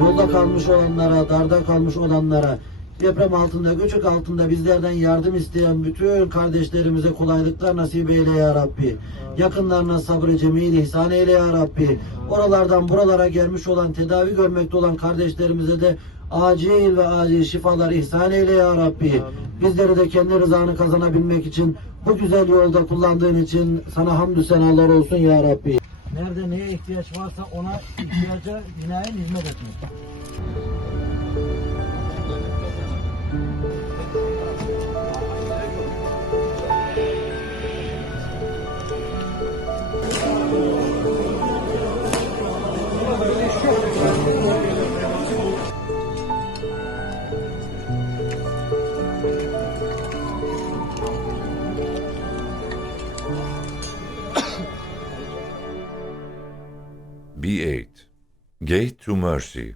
yolda kalmış olanlara, darda kalmış olanlara, deprem altında, göçük altında bizlerden yardım isteyen bütün kardeşlerimize kolaylıklar nasip eyle ya Rabbi. Yakınlarına sabrı cemil ihsan eyle ya Rabbi. Oralardan buralara gelmiş olan, tedavi görmekte olan kardeşlerimize de acil ve acil şifalar ihsan eyle ya Rabbi. Bizleri de kendi rızanı kazanabilmek için bu güzel yolda kullandığın için sana hamdü senalar olsun ya Rabbi. Nerede neye ihtiyaç varsa ona ihtiyaca binaen hizmet etmek. B8 Gate to Mercy